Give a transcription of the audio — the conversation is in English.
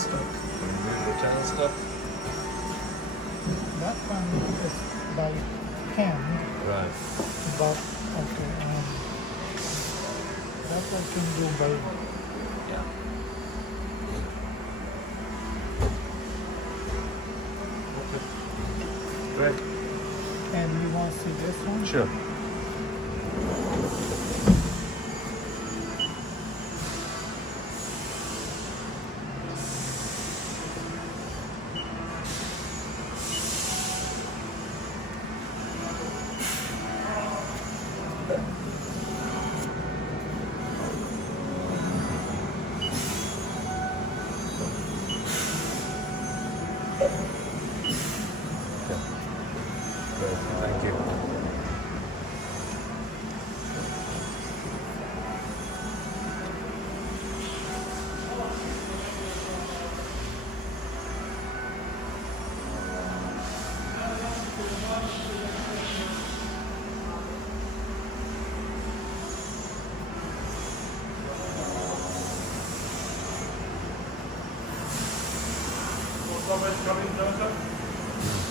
stock. The channel stuff. That one is by hand, Right. but okay, that I can do by. Yeah. Okay. Great. And you want to see this one? Sure. Yeah. Great. Thank you. Somebody's coming, Joseph?